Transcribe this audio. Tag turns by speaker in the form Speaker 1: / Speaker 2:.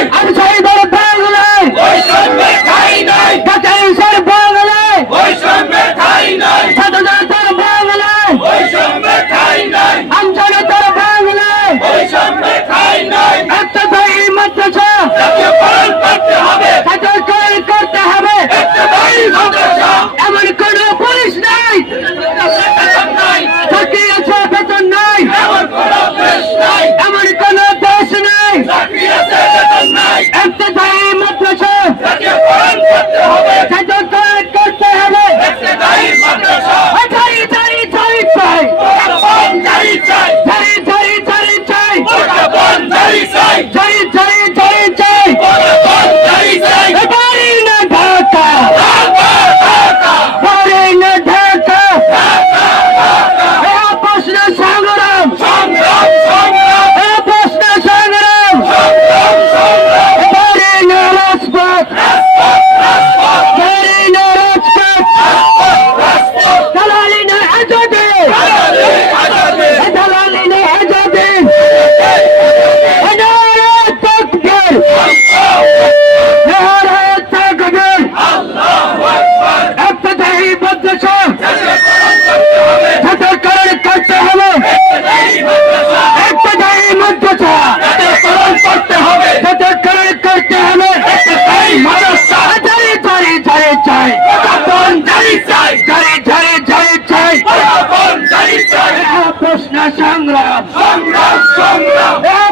Speaker 1: I'm চাই। প্রশ্ন সংগ্রাম। সংগ্রাম সংগ্রাম।